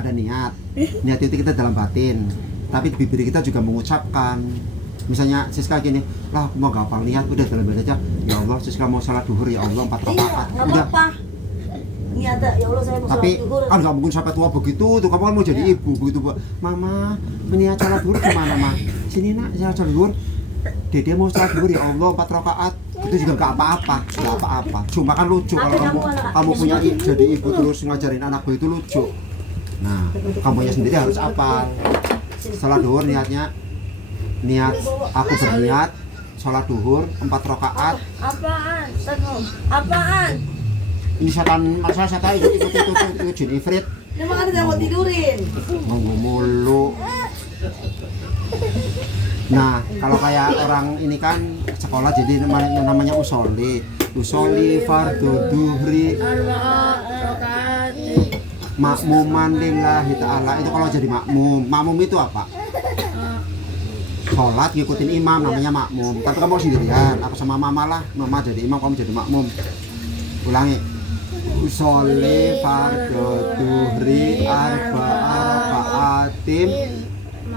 ada niat. Niat itu kita dalam batin. Tapi di bibir kita juga mengucapkan. Misalnya Siska gini, lah aku mau gampang niat, udah dalam batin aja. Ya Allah, Siska mau salat duhur ya Allah 4 rakaat. Udah. Niat ya Allah saya mau salat Tapi duhur. kan nggak mungkin sampai tua begitu tuh, kamu kan mau jadi ibu begitu, Bu. Mama, niat salat duhur gimana, Ma? Sini nak, salat duhur. Dede mau salat duhur ya Allah 4 rakaat. Itu juga nggak apa-apa. Cuma kan lucu kalau kamu punya jadi ibu terus ngajarin anak itu lucu. Nah, kamunya sendiri harus apa? Salat duhur niatnya, niat aku berniat salat duhur 4 rakaat. Apaan? Ini setan ikut jin ifrit. Ini makanya saya mau tidurin. Ngomong mulu. Nah, kalau kayak orang ini kan sekolah jadi namanya usoli fardu duhri makmuman lillahi ta'ala. Itu kalau jadi makmum itu apa? Sholat ngikutin imam namanya makmum. Tapi kamu sendirian, aku sama mama lah. Mama jadi imam, kamu jadi makmum. Ulangi. Usoli fardu duhri arba'atim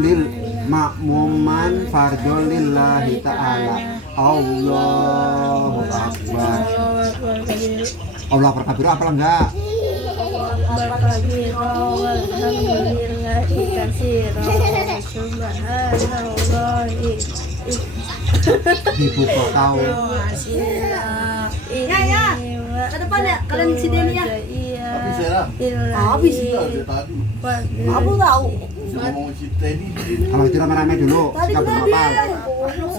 lil makmuman fardhu lillahi ta'ala. Allahu akbar. Allah berkabir apa enggak? Dibuka tahu. Ya. Ke depan ya, kalian di sini ya. Habis tadi. Kamu tahu. Kalau itu rame-rame dulu, sikap berapal.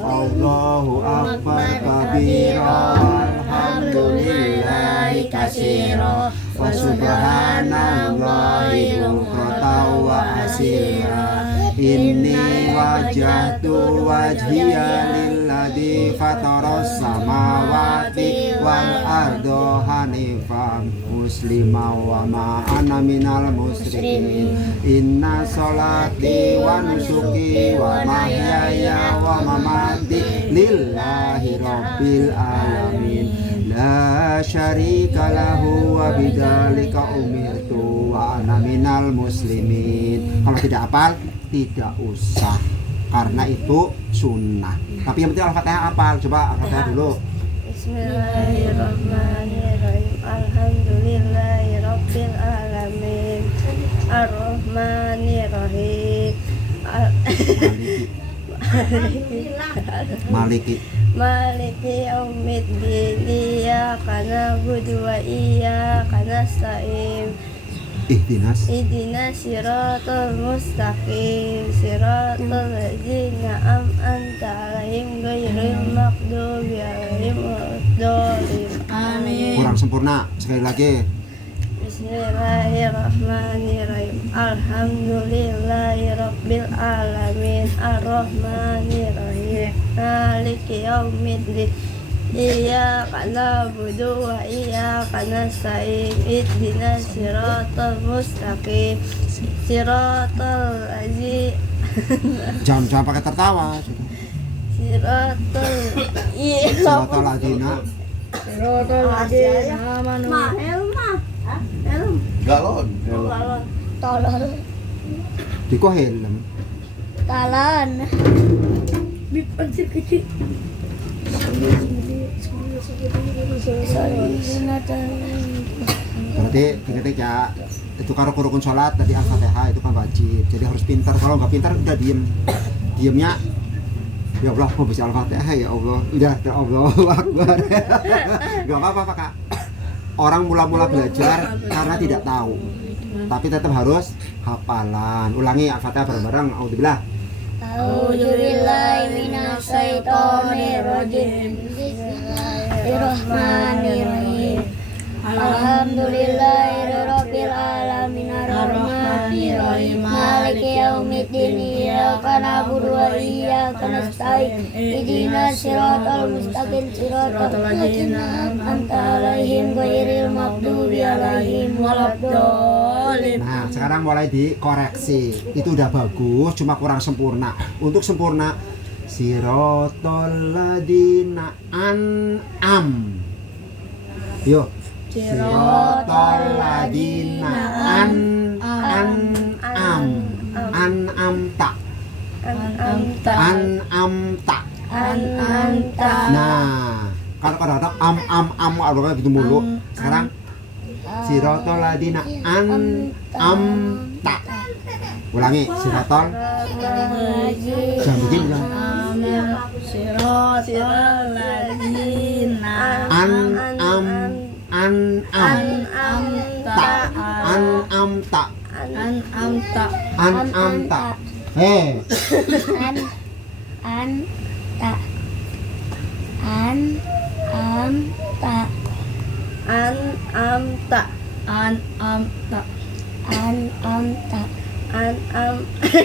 Allahu akbar kabira walhamdulillahi katsira wa subhanallahi bukratan wa asira. Inni wajjahtu wajhiya lilladzi fataras samawati wal arda hanifan muslima wa ma ana minal musyrikin. Inna sholati wa nusuki wa mahyaya wa mamati lillahi rabbil alamin la syarika lahu wa bidzalika umirtu wa ana minal muslimin. Kalau tidak hafal tidak usah, karena itu sunnah. Tapi yang penting Al-Fatihah hafal. Coba Al-Fatihah dulu. Bismillahirrahmanirrahim. Alhamdulillahirabbil alamin. Ar-Rahmanirrahim. Maliki. Maliki yaumiddin. Iyyaka na'budu wa iyyaka nasta'in. Ihdinas Siratal mustaqim. Siratal ladzina an'amta 'alaihim ghairil maghdubi 'alaihim waladdallin. Amin. Kurang sempurna, sekali lagi. Bismillahirrahmanirrahim. Alhamdulillahirabbil alamin. Ar-Rahmanirrahim. Maliki yaumiddin. Iyyaka na'budu wa iyyaka nasta'in. Ihdinas siratal mustaqim. Siratal ladzina Jangan pakai tertawa. Siratal Siratal ladzina. amanu. Galon. Tolol. Diko helm. Talon. Berarti ketik ya itu karo rukun sholat tadi Al-Fatihah itu kan wajib. Jadi harus pintar. Kalau nggak pintar udah diemnya. Ya Allah, mau baca Al-Fatihah ya Allah. Udah Allahu Akbar. Gak apa-apa Kak. Orang mula-mula belajar karena tidak tahu. Tapi tetap harus hafalan. Ulangi Al-Fatihah bareng-bareng. Auzubillah. A'udzubillahi minasyaitonirrajim. Bismillahirrahmanirrahim. Alhamdulillahirabbil alamin. Ar-Rahmanirrahim. Maliki yaumiddin. Iyyaka na'budu wa iyyaka nasta'in. Ihdinas siratal mustaqim. Siratal ladzina an'amta 'alaihim ghairil maghdubi 'alaihim waladdallin. Nah, sekarang mulai dikoreksi. Itu udah bagus, cuma kurang sempurna. Untuk sempurna siratal ladzina an'am. Yo. Siratal ladzina an'am. An'amta. Nah, kalau kadang-kadang am gitu mulu. Sekarang sirotol ladina an'amta. Ulangi, sirotol. Jangan bikin jangan. Sirotol ladina An'amta. Hei.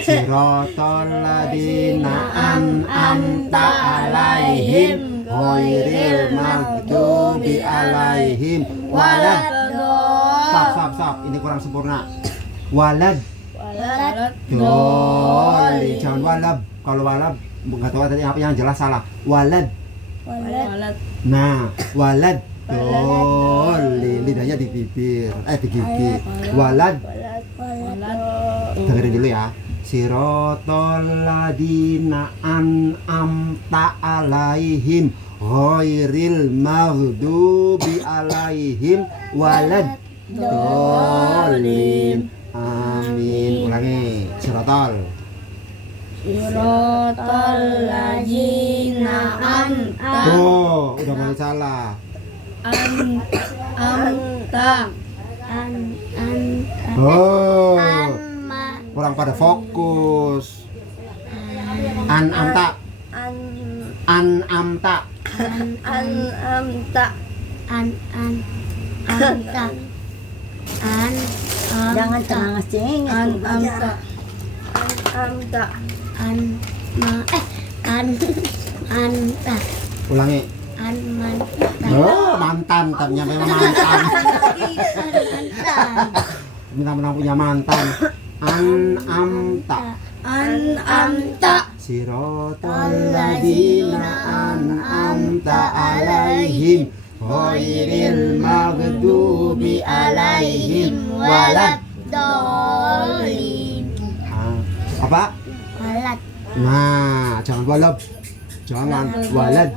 Sirotol ladina an'amta alaihim ghairil maghdubi alaihim walad. Stop. Ini kurang sempurna. Walad. Doli. Jangan walab. Kalau walab nggak tahu tadi apa yang jelas salah. Walad. Nah, walad. Doli. Lidahnya di bibir. Di gigi. Walad. Dengerin dulu ya. Sirotol ladina an'amta alaihim ghairil maghdubi alaihim walad dolim. Amin. Ulangi. Sirotol ladina tuh udah mulai salah. Oh, kurang pada fokus. An'amta. Jangan cengang cengeng. Ulangi. Oh, mantan, ternyata memang mantan. Mentang-mentang punya mantan. An'amta. Sirotol ladina an'amta alaihim ghairil maghdubi alaihim walad dolim. Apa? Walad. Nah, jangan walad. Jangan walad.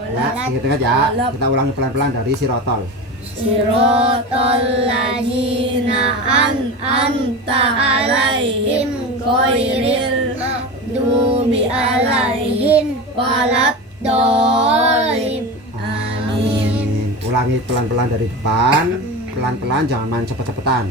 Ya, ingat-ingat ya. Kita ulangi pelan-pelan dari sirotol. Sirotol ladina an'amta alaihim ghairil maghdubi alaihim walad dolim. Amin. Ulangi pelan-pelan dari depan. Pelan-pelan, jangan main cepet-cepetan.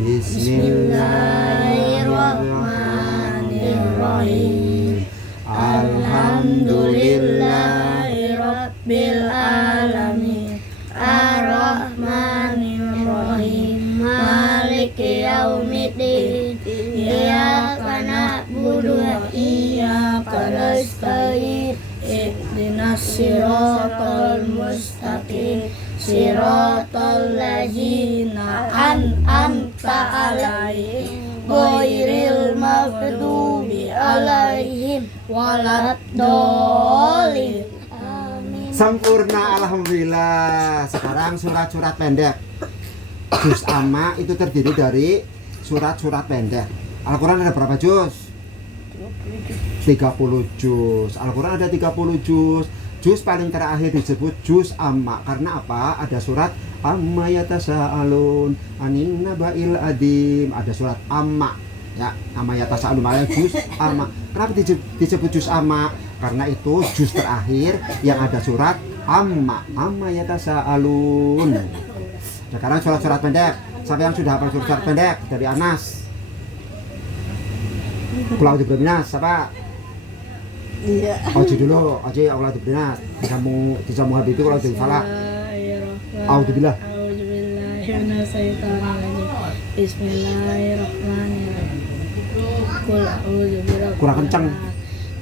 Bismillahirrahmanirrahim. Alhamdulillahirabbil alamin. Ar-Rahmanir-Rahim. Maliki yaumiddin. Iyyaka na'budu wa iyyaka nasta'in. Ihdinas siratal mustaqim. Siratal ladzina an'amta alaihim ghairil maghdubi alaihim waladdallin. Amin. Sempurna, alhamdulillah. Sekarang surat-surat pendek. Juz amma itu terdiri dari surat-surat pendek. Al-Quran ada berapa juz? 30 juz. Al-Quran ada 30 juz. Juz paling terakhir disebut juz amma. Karena apa? Ada surat amma yatasaalun anin naba'il adim. Ada surat amma. Ya, amma yatasaalun makanya juz amma. Kenapa disebut juz amma? Karena itu juz terakhir yang ada surat amma. Amma yatasaalun. Sekarang surat-surat pendek. Siapa yang sudah hafal surat pendek dari Anas? Pulau di Berminas, siapa? Iya. Oji dulu, Oji Allah dibinas. Disamu habis itu kalau di salah. Auzubillah. Bismillahirrahmanirrahim. Qul a'udzu birabbil Kurang kencang.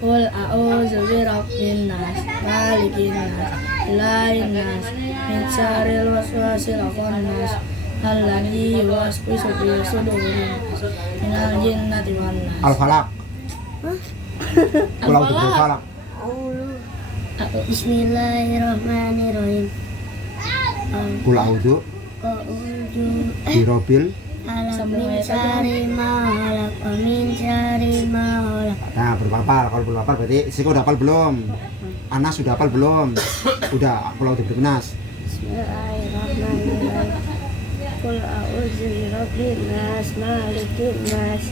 Qul a'udzu birabbin nas, malikin nas, ilahin nas, min syarril waswasil khannas, alladzi yuwaswisu fi sudurin nas, minal jinnati wan nas. Al-Falaq. Pulau di Falaq. Bismillahirrahmanirrahim. Qul a'udzu birabbil Sambung ayat lagi. Nah, belum hafal. Kalau belum hafal berarti Siko udah hafal belum? Anas sudah hafal belum? Udah, Qul a'udzu birabbinas. Bismillahirrahmanirrahim. Qul a'udzu birabbin nas, malikin nas,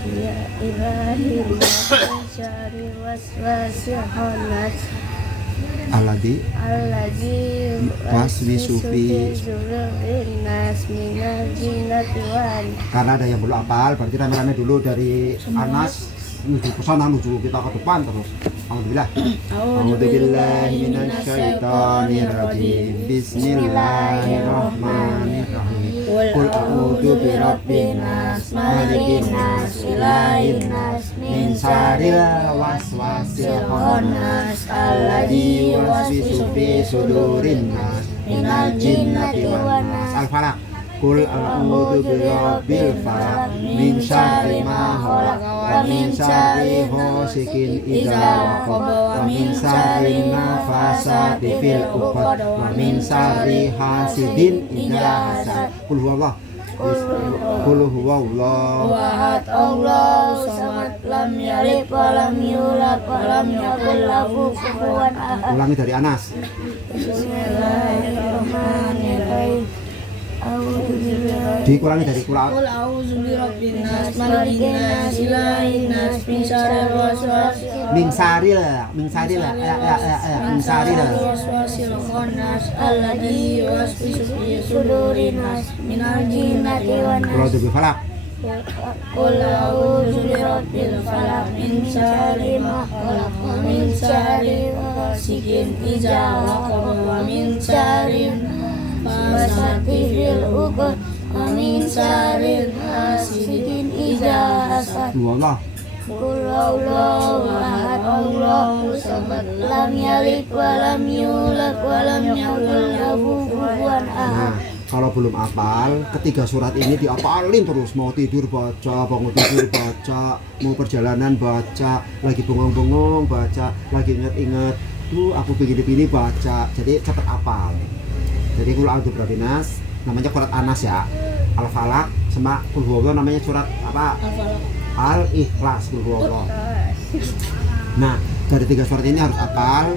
ilahin nas, min syarril waswasil khannas, Alladzi waswisu waswisu fi fi. sudurin nas, minal jinnati wan. Karena ada yang belum hafal, berarti rame-rame dulu dari Anas menuju ke sana, menuju kita ke depan terus. Alhamdulillah. A'udzubillahi minasyaitonirrajim. Bismillahirrahmanirrahim. Qul a'udzu birabbin nas, malikin nas, ilahin nas, min syarril waswasil khannas, alladzi yuwaswisu fi sudurin nas, minal jinnati wan nas. Al-Falaq. Qul a'udzu birabbil falaq, min syarri ma khalaq, wa min syarri ghasikin idza waqab, wa min syarri nafasati fil 'uqad, wa min syarri hasidin idza hasad. Qul huwallah. Qul huwallahu Ahad, Allahu samad, lam yalid wa lam yulad wa lam yakul lahu kufuwan ahad. Ulangi dari Anas. Bismillahirrahmanirrahim. Dikurangi dari Qul Qul a'udzu birabbin nas, malikin nas, ilahin nas, min syarril waswasil khannas, alladzi yuwaswisu fi sudurin nas, minal jinnati wan Qul nas. a'udzu bil falaq. Qul a'udzu birabbil falaq, min syarri ma khalaq, wa min syarri ghasikin idza waqab, wa min syarri nafasati fil 'uqad, wa min syarri hasidin idza hasad. Wallah. Qul huwallahu ahad, Allahu samad, lam yalid wa lam yulad wa lam yakul lahu kufuwan ahad. Nah, kalau belum hafal, ketiga surat ini dihafalin terus. Mau tidur baca, bangun tidur baca, mau perjalanan baca, lagi bengong-bengong baca, lagi inget-inget, tuh aku begini-begini baca. Jadi cepet hafal. Jadi Qul a'udzu birabbin nas, namanya surat Anas ya. Al-Falaq sama Qul huwallahu namanya surat apa? Al-Ikhlas. Qul huwallahu. Nah, dari tiga surat ini harus hafal,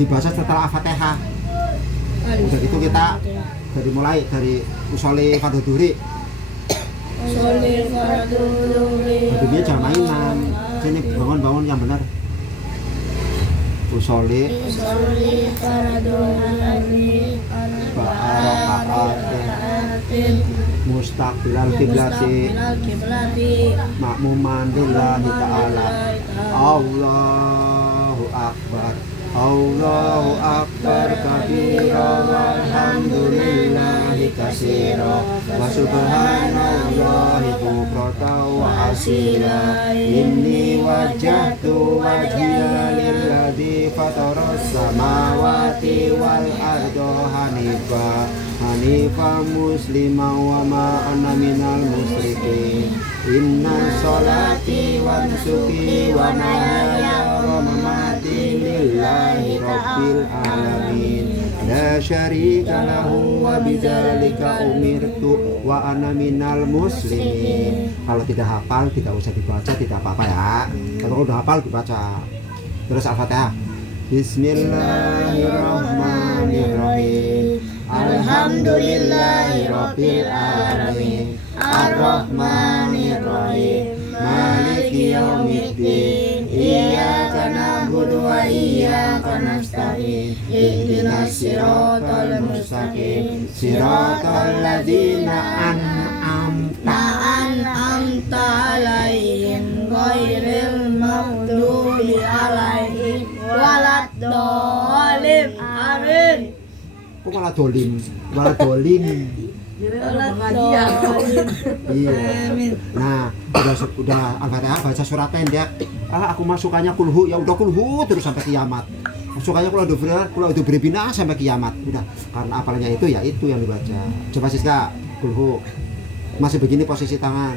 dibaca setelah Al-Fatihah. Udah gitu kita dari mulai dari usolli fardhu Sholli fardhu Habibnya jangan mainan. Sini bangun yang benar. Usolli fardhu ba'arakatin mustaqbilal kiblati ma'muman lillahi ta'ala. Allahu akbar. Allahu akbar kabira walhamdulillahi katsira wa subhanallahi bukratan wa asila. Inni wajjahtu wajhiya lilladzi fataras samawati wal arda hanifa musliman wa ma ana minal musyrikin. Inna sholati wa nusuki wa mahyaya wa mamati lillahi rabbil alamin, la syarika lahu wa bidzalika umirtu wa ana minal muslimin. Kalau tidak hafal tidak usah dibaca, tidak apa-apa ya. Kalau udah hafal dibaca. Terus Al-Fatihah. Bismillahirrahmanirrahim. Alhamdulillahi rabbil alamin. Ar-Rahmanir-Rahim. Maliki yaumiddin. Iyyaka na'budu wa iyyaka nasta'in. Ihdinas siratal mustaqim. Siratal ladzina an'amta 'alaihim ghairil maghdubi 'alaihim waladdallin. Amin. Kok malah dolim? Malah dolim. Iya. Nah, udah Al-Fatihah baca surat pendek. Aku masukannya kulhu, ya udah kulhu terus sampai kiamat. Masukannya kalau udah berbina sampai kiamat. Udah, karena apalnya itu ya itu yang dibaca. Coba Siska, kulhu. Masih begini posisi tangan.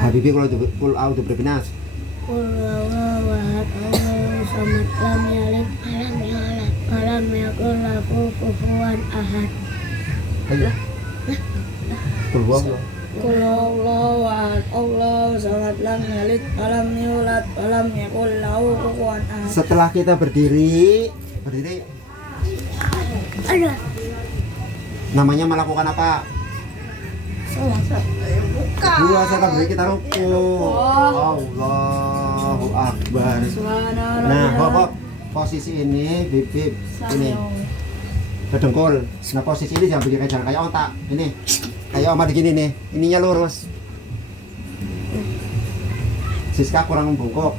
Habibi kalau Qul a'udzu birabbinas. Qul huwallahu ahad, Allahu samad, lam yalid walam yakul lahu kufuwan ahad. Ayo. Keluar loh. Qul huwallahu ahad, Allahu samad, lam yalid walam yulad walam yakul lahu kufuwan ahad. Setelah kita berdiri. Ada. Namanya melakukan apa? Dua saat berdiri kita ruku. Allahu Akbar. Nah, Bob, posisi ini, bibib ini. Kedengkul. Nah, posisi ini jangan begini, jangan kayak otak. Ini. Kayak oma begini nih. Ininya lurus. Siska kurang bungkuk.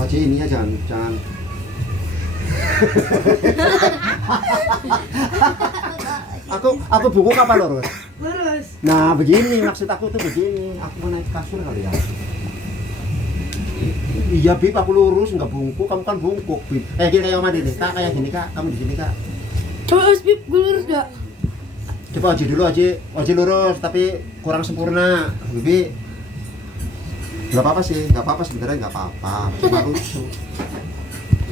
Oji ininya jangan. Aku bungkuk apa lurus? Lurus. Nah begini maksud aku tuh begini. Aku mau naik kasur kali ya. Iya Bib, aku lurus nggak bungkuk. Kamu kan bungkuk Bib. Gini kayak Oma deh. Kak kayak gini Kak. Kamu di sini Kak. Coba Bib, gue lurus gak? Coba Oji dulu Oji lurus tapi kurang sempurna. Bibi. Nggak apa-apa sih. Sebenarnya nggak apa-apa. Cuma lucu.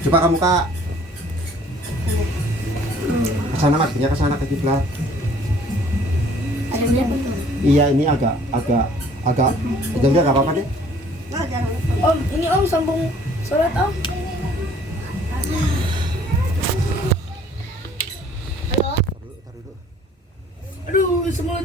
Coba kamu Kak. Kesana madenya kesana ke kiblat. Iya ini agak udah nggak apa-apa deh. Om, ini Om sambung sholat Om. Taruh dulu. Aduh, semua